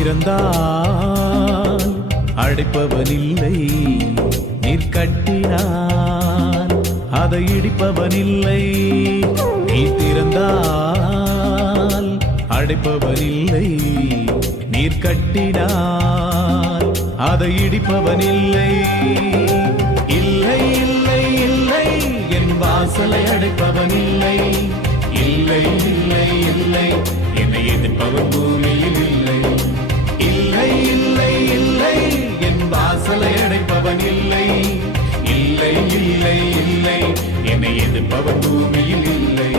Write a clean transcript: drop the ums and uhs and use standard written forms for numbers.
திறந்தால் அடைப்பவனில்லை, நீர் கட்டினார் அதை இடிப்பவனில்லை. நீ திறந்தால் அடைப்பவனில்லை, நீர் கட்டினார் அதை இடிப்பவனில்லை. இல்லை இல்லை இல்லை என் வாசலை அடைப்பவனில்லை. இல்லை இல்லை இல்லை என்னை எதிர்ப்பவன் பூமியில் இல்லை. இல்லை இல்லை இல்லை என் வாசலை அடைப்பவன் இல்லை. இல்லை இல்லை இல்லை என்னை எதிர்ப்பவன் பூமியில் இல்லை.